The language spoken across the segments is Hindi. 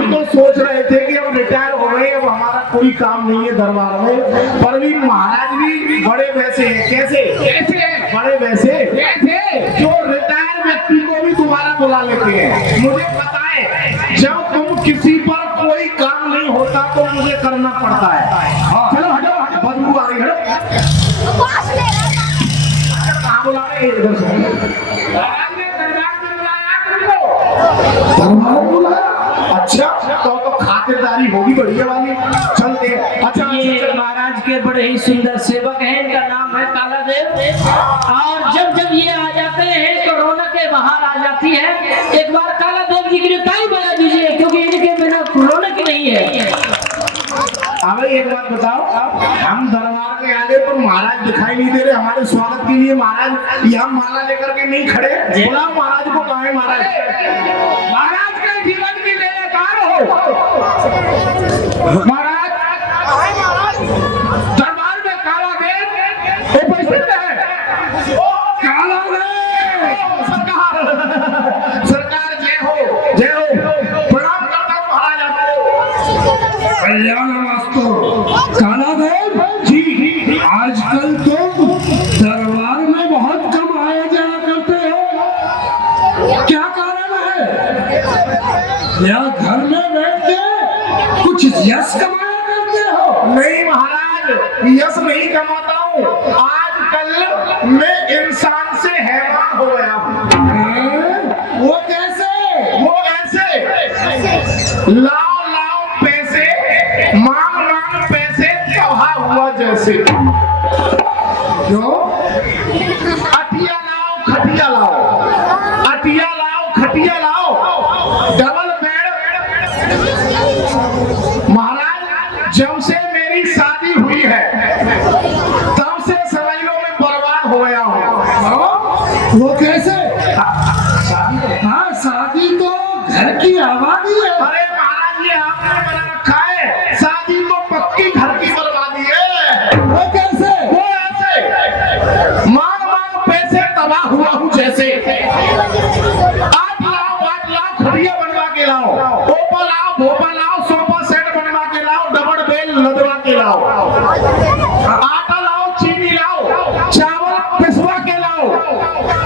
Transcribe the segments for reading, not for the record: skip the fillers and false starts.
हम तो सोच रहे थे कि हम रिटायर हो गए, अब हमारा कोई काम नहीं है दरबार में, पर भी महाराज भी बड़े वैसे हैं। कैसे कैसे बड़े वैसे कैसे जो रिटायर व्यक्ति को भी दोबारा बुला लेते हैं। मुझे पता है जब तुम किसी पर कोई काम नहीं होता तो मुझे करना पड़ता है। चलो हटो, बदबू आ रही है, कहाँ बुला रहे हैं? इधर से दरबार बुलाया। अच्छा तो खातिरदारी होगी बढ़िया वाली। चलते हैं। अच्छा ये महाराज के बड़े ही सुंदर सेवक हैं, इनका नाम है कालादेव। और जब जब ये आ जाते हैं तो रौनक के बाहर आ जाती है। एक बार कालादेव जी की ताली बजा दीजिए, क्योंकि इनके बिना रौनक ही नहीं है। अब एक बात बताओ, हम दरबार के आगे पर महाराज दिखाई नहीं दे रहे। हमारे स्वागत के लिए महाराज यहाँ माला लेकर के नहीं खड़े। बुलाओ महाराज को। कहाँ है महाराज? महाराज के जीवन की लेकार हो महाराज। दरबार में कालादेव उपस्थित है। कालादेव सरकार जय हो, जय हो। प्रणाम करता हूँ महाराज आपको। कल्याण वास्तु कालादेव जी, आजकल तो दरबार में बहुत कम आया जाया करते हो, क्या कारण है? या घर में बैठ के कुछ यश कमाया करते हो? नहीं महाराज, यश नहीं कमाता हूँ। आजकल मैं इंसान से हैवान हो गया हूँ। वो कैसे? वो ऐसे लाओ लाओ पैसे, मांग मांग पैसे, कहा हुआ जैसे। क्यों? अटिया लाओ खटिया लाओ, अटिया लाओ खटिया लाओ, डबल बेड। महाराज जब से मेरी शादी हुई है तब से समझ लो मैं बर्बाद हो गया हूँ। वो कैसे? हाँ, शादी तो घर की आबादी है। अरे महाराज ये आपने बना रखा है, शादी तो पक्की घर की बर्बादी है। वो कैसे? वो ऐसे मांग मांग पैसे, तबाह हुआ हूँ जैसे। आठ लाख खड़िया बनवा के लाओ, ओपा लाओ, भोपा लाओ, सोफा सेट बनवा के लाओ, डबल बेड लदवा के लाओ, आटा लाओ, चीनी लाओ, चावल पिसवा के लाओ,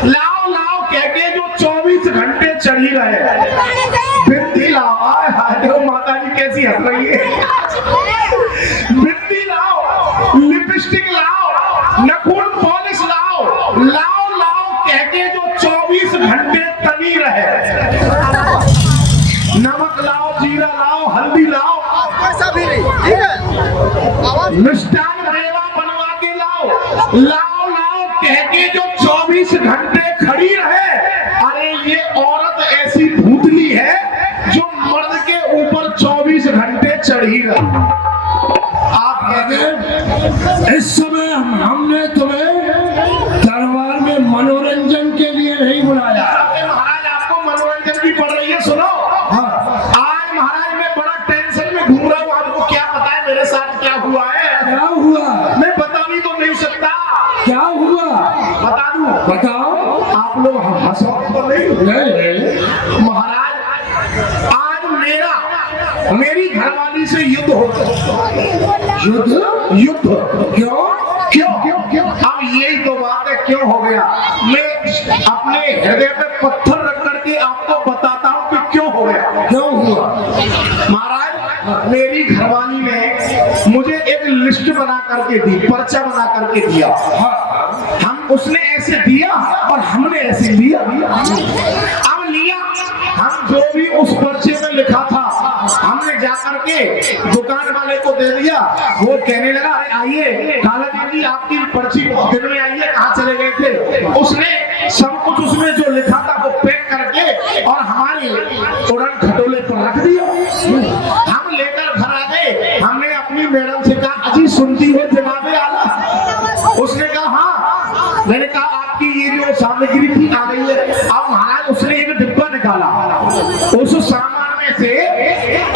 लाओ लाओ कह के जो 24 घंटे चढ़ी रहे। बिंदी लाओ, हाय हाय माता जी कैसी हंस रही है। बिंदी लाओ, लिपस्टिक लाओ, नखून पॉलिश लाओ, लाओ लाओ कह के जो 24 घंटे तनी रहे। नमक लाओ, जीरा लाओ, हल्दी लाओ, पैसा भी नहीं, ठीक है? मिष्ठान मेवा बनवा के लाओ, लाओ लाओ कह के जो 24 घंटे खड़ी रहे। अरे ये औरत ऐसी भूतली है जो मर्द के ऊपर 24 घंटे चढ़ी रही। आप कहते हैं इस समय हमने तुम्हें दरबार में मनोरंजन के लिए नहीं बुलाया। महाराज आपको मनोरंजन की पड़ रही है। सुनो, हाँ, आज महाराज मैं बड़ा टेंशन में घूम रहा हूँ। आपको क्या पता है मेरे साथ क्या हुआ है? क्या हुआ? मैं बता भी तो नहीं सकता। क्या हुआ? बता दूं? बताओ। आप लोग हंसो तो नहीं? नहीं। महाराज आज मेरी घरवाली से युद्ध हो गया। युद्ध? युद्ध क्यों? क्यों? अब यही तो बात है, क्यों हो गया। मैं अपने हृदय पे पत्थर रख करके आपको बताता हूँ कि क्यों हो गया। क्यों हुआ? महाराज मेरी घरवाली ने मुझे एक लिस्ट बना करके दी, पर्चा बना करके दिया। हम उसने ऐसे दिया और हमने ऐसे लिया। अब लिया, हम जो भी उस पर्चे में लिखा था हमने जाकर के दुकान वाले को दे दिया। वो कहने लगा अरे आइए कालादेव जी आपकी पर्ची दिन में आइए, कहाँ चले गए थे। उसने सब कुछ उसमें जो लिखा था वो पैक करके और हमारी उड़न खटोले पर रख दिया। हम लेकर घर आ गए। हमने अपनी मैडम से कहा अजी सुनती हो जनाबे आला? उसने कहा हाँ। मैंने कहा आपकी ये जो सामग्री थी आ गई है। अब महाराज उसने एक डिब्बा निकाला, उस सामान में से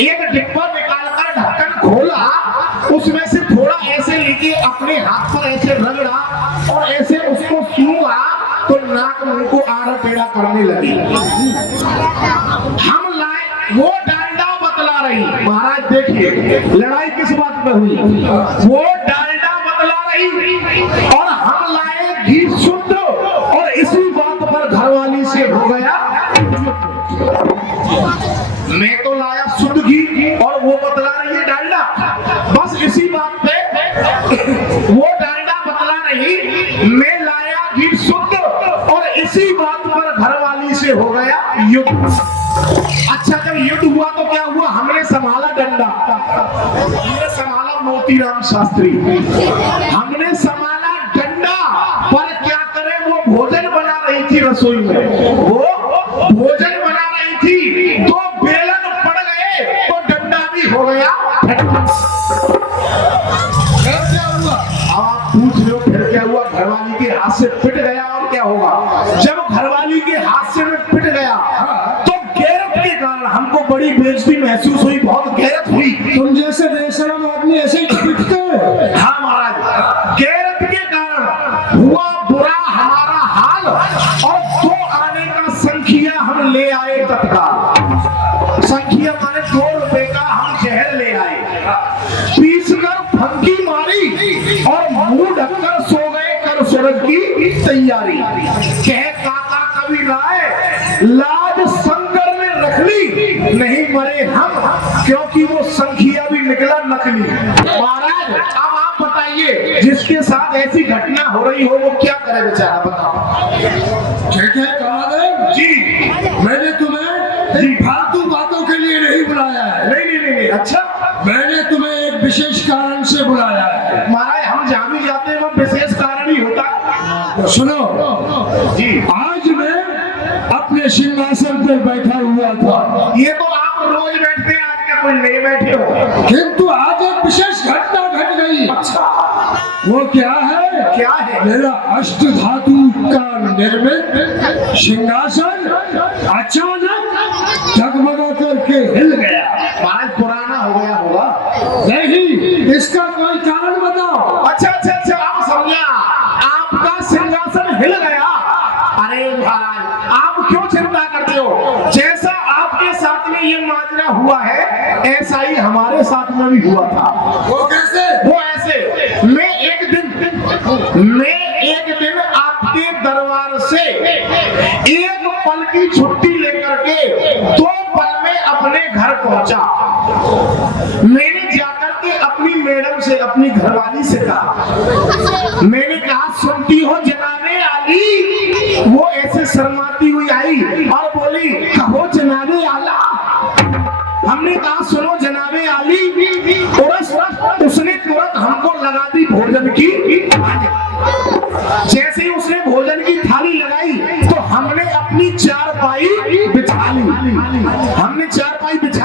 एक डिब्बा निकालकर ढक्कन खोला, उसमें से थोड़ा ऐसे लेके अपने हाथ पर ऐसे रगड़ा और ऐसे उसको सूंघा तो नाक मुंह को आड़ा टेढ़ा करने लगी। हम लाए वो डांडा बतला लड़ाई किस बात पे हुई? वो डालडा बतला रही और हम लाए घी शुद्ध, और इसी बात पर घरवाली से हो गया। मैं तो लाया शुद्ध घी और वो बतला रही है डालडा। बस इसी बात पे वो डालडा बतला रही, मैं लाया घी शुद्ध, और इसी बात पर घरवाली से हो गया युद्ध। अच्छा, जब युद्ध हुआ तो क्या हुआ? हमने संभाला डंडा, ये संभाला मोतीराम शास्त्री। हमने संभाला डंडा, पर क्या करे, वो भोजन बना रही थी रसोई में, वो भोजन बना रही थी, तो बेलन पड़ गए तो डंडा भी हो गया। आप पूछ रहे हो फिर क्या हुआ? घरवाली के हाथ से पिट गया, और क्या होगा? जब घरवाली के हाथ से में पिट गया तो गैरत के कारण हमको बड़ी बेइज्जती महसूस हुई, बहुत गैरत हुई। तुम जैसे बेशरम आदमी ऐसे ही पिटते हो? हाँ महाराज, गैरत के कारण हुआ बुरा हमारा हाल, और 2 आने का संखिया हम ले आए तत्काल। संखिया माने 2 रुपए का हम जहर ले आए, पीस कर फंकी मारी और मुंह ढककर सो गए कर स्वर्ग की तैयारी। कह काका कभी राय, लाज शंकर ने रख ली, नहीं मरे हम, क्योंकि वो संखिया भी निकला नकली। महाराज, अब आप बताइए, जिसके साथ ऐसी घटना हो रही हो वो क्या करे बेचारा, बताओ। ठीक है कालादेव जी, मैंने तुम्हें इन फालतू बातों के लिए नहीं बुलाया है। नहीं। अच्छा, मैंने तुम्हें एक विशेष कारण से बुलाया है। महाराज, हम जहाँ भी जाते हैं वो विशेष कारण ही होता। तो सुनो जी, आज मैं अपने सिंहासन पर बैठा हुआ था, ये तो आप रोज बैठते हैं, आज का कोई नहीं बैठे हो। किंतु आज एक विशेष घटना घट गई। अच्छा, वो क्या है? क्या है? मेरा अष्ट धातु का निर्मित सिंहासन अचानक जगमगा करके हिल गया। महाराज, पुराना हो गया होगा। नहीं, इसका कोई कारण बताओ। अच्छा, आप समझा, आपका सिंहासन हिल गया। अरे महाराज, आप क्यों चिंता करते हो? जैसा आपके साथ में ये माजरा हुआ है, ऐसा ही हमारे साथ में भी हुआ था। वो कैसे? वो ऐसे, मैं एक दिन आपके दरबार से एक पल की छुट्टी लेकर के 2 पल में अपने घर पहुंचा। मैंने जाकर के अपनी मैडम से, अपनी घरवाली से कहा, मैंने कहा, सुनती हो जनाबे आली? वो ऐसे शर्माती हुई आई और बोली, कहो जनाबे आला। हमने कहा, सुनो जनाबे आली। उसने तुरंत हमको लगा दी भोजन की। जैसे ही उसने भोजन की थाली लगाई तो हमने अपनी चारपाई बिछा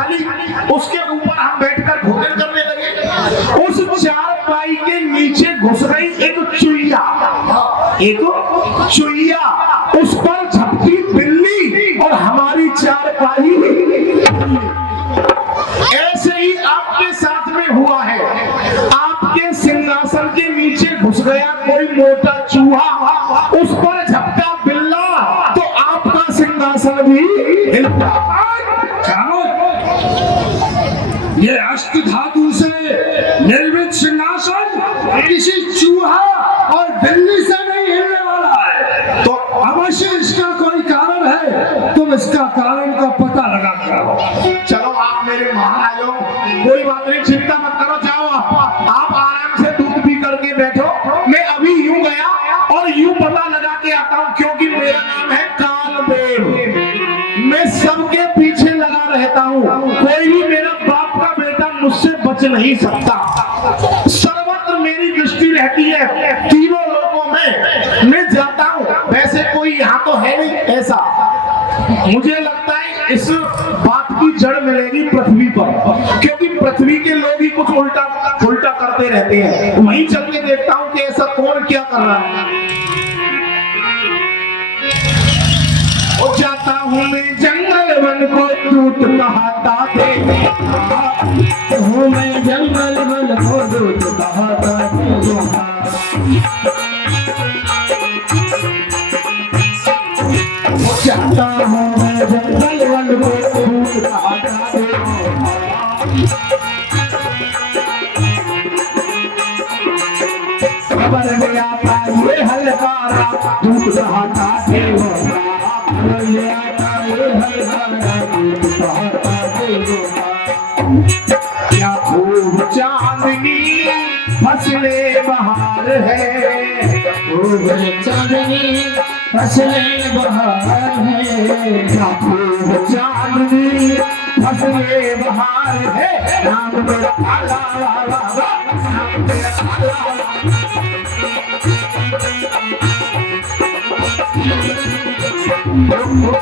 ली। उसके ऊपर हम बैठकर भोजन करने लगे। उस चारपाई के नीचे घुस गई एक चुईया, उस पर झपटी बिल्ली और हमारी चारपाई। ऐसे ही आपके साथ में हुआ है। आपके सिंहासन के नीचे घुस गया कोई मोटा चूहा, उस पर झपटा बिल्ला, तो आपका सिंहासन भी हिल गया। ये अष्ट धातु से निर्मित सिंहासन किसी चूहा और बिल्ली से नहीं हिलने वाला है, तो अवश्य इसका कोई कारण है। तुम इसका कारण का पता लगा करो। चलो, आप मेरे महाराज हो, कोई बात नहीं, चिंता मत करो। जाओ, आप आराम से दूध पी करके बैठो। मैं अभी यूं गया और यूं पता लगा के आता हूं, क्योंकि मेरा नाम है कालदेव। मैं सबके पीछे लगा रहता हूं, कोई भी मेरा बाप का बेटा मुझसे बच नहीं सकता। सर्वत्र मेरी दृष्टि रहती है, तीनों लोगों में मैं जाता हूं। वैसे कोई यहाँ तो है नहीं ऐसा। मुझे लगता है इस बात की जड़ मिलेगी पृथ्वी पर, क्योंकि पृथ्वी के लोग ही कुछ उल्टा करते रहते हैं। वहीं चल के देखता हूं कि ऐसा कौन क्या कर रहा है। ओ जाता हूं मैं जंगल वन को दूत कहता थे, हूँ मैं जंगल वन को दूत कहता जाता हूं मैं जंगल वन को दूत कहता थे। दूध सहता देवता ले आता है भरभरा दूध सहता देवता क्या खूब चांदनी फसले बहार है खूब चांदनी फसले बहार है क्या खूब चांदनी फसले बहार है नाम मेरा काला वाला नाम मेरा काला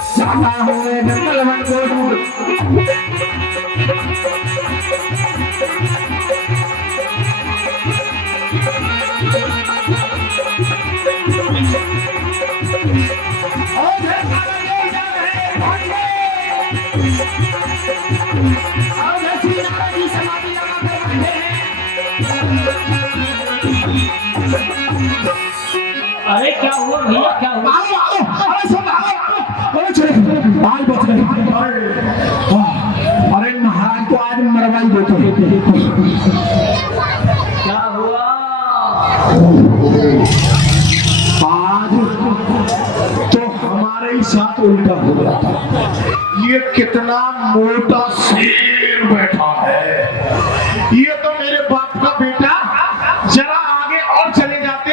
सादा हुए जंगल मन को दूर अरे क्या हुआ भैया, क्या हुआ? आज बच गए। अरे महाराज को आज मरवाई देते क्या हुआ? आज तो हमारे ही साथ उल्टा हो गया था। ये कितना मोटा शेर बैठा है। ये तो मेरे बाप का बेटा जरा आगे और चले जाते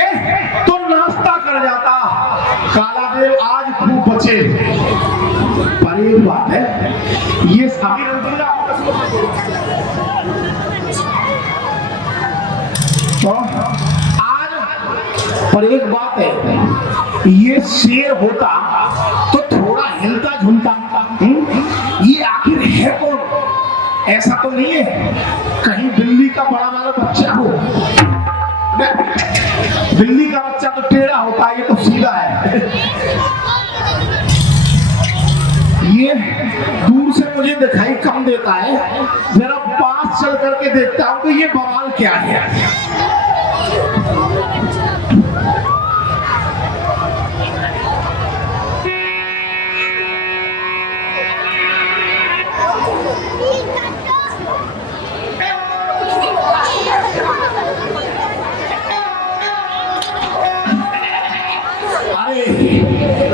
तो नाश्ता कर जाता। काला देव आज खूब बचे। पर एक बात है, ये सभी तो आज पर एक बात है, ये शेर होता तो थोड़ा हिलता झुलता। ये आखिर है कौन? ऐसा तो नहीं है कहीं बिल्ली का बड़ा वाला बच्चा हो। बिल्ली का बच्चा तो टेढ़ा होता है, ये तो सीधा है। ये दूर से मुझे दिखाई कम देता है, जरा पास चल करके देखता हूं तो ये बवाल क्या है।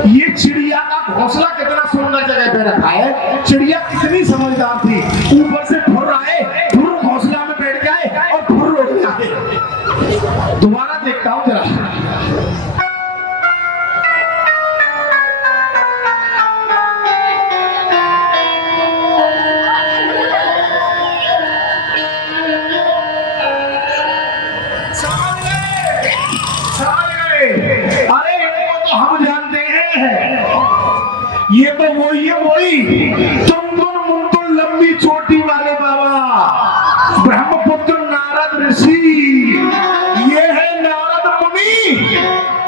ये चिड़िया का घोंसला कितना सुंदर जगह पे रखा है। चिड़िया कितनी समझदार थी, ऊपर से फुर आए, फुर घोंसला में बैठ जाए और फुर उड़ जाए। दोबारा देखता हूँ जरा। अरे इनको तो हम जानते हैं, ये तो वही चंदन मुंतुल लंबी चोटी वाले बाबा ब्रह्मपुत्र नारद ऋषि। ये है नारद मुनि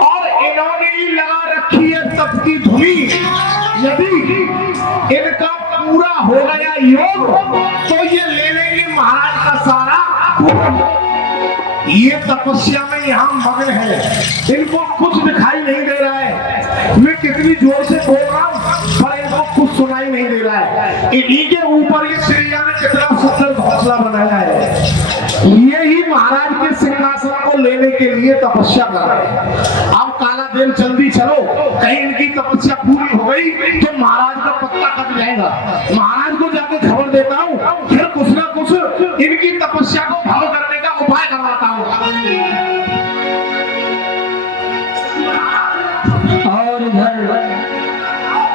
और इन्होंने ही लगा रखी है तप की धुनी। यदि इनका पूरा हो गया योग तो ये ले लेंगे महाराज का सारा। ये तपस्या में यहाँ मग्न है, इनको कुछ दिखाई नहीं दे रहा है। मैं कितनी जोर से बोल रहा हूँ पर इनको कुछ सुनाई नहीं दे रहा है। इन्हीं के ऊपर ये चिड़िया ने कितना सुंदर घोंसला बनाया है। ये ही महाराज के सिंहासन को लेने के लिए तपस्या कर रहे हैं। अब काला देव जल्दी चलो, कहीं इनकी तपस्या पूरी हो गई तो महाराज का पत्ता कट जाएगा। महाराज को जाके खबर देता हूँ, फिर कुछ ना कुछ इनकी तपस्या को भंग करने का उपाय करवाता हूँ।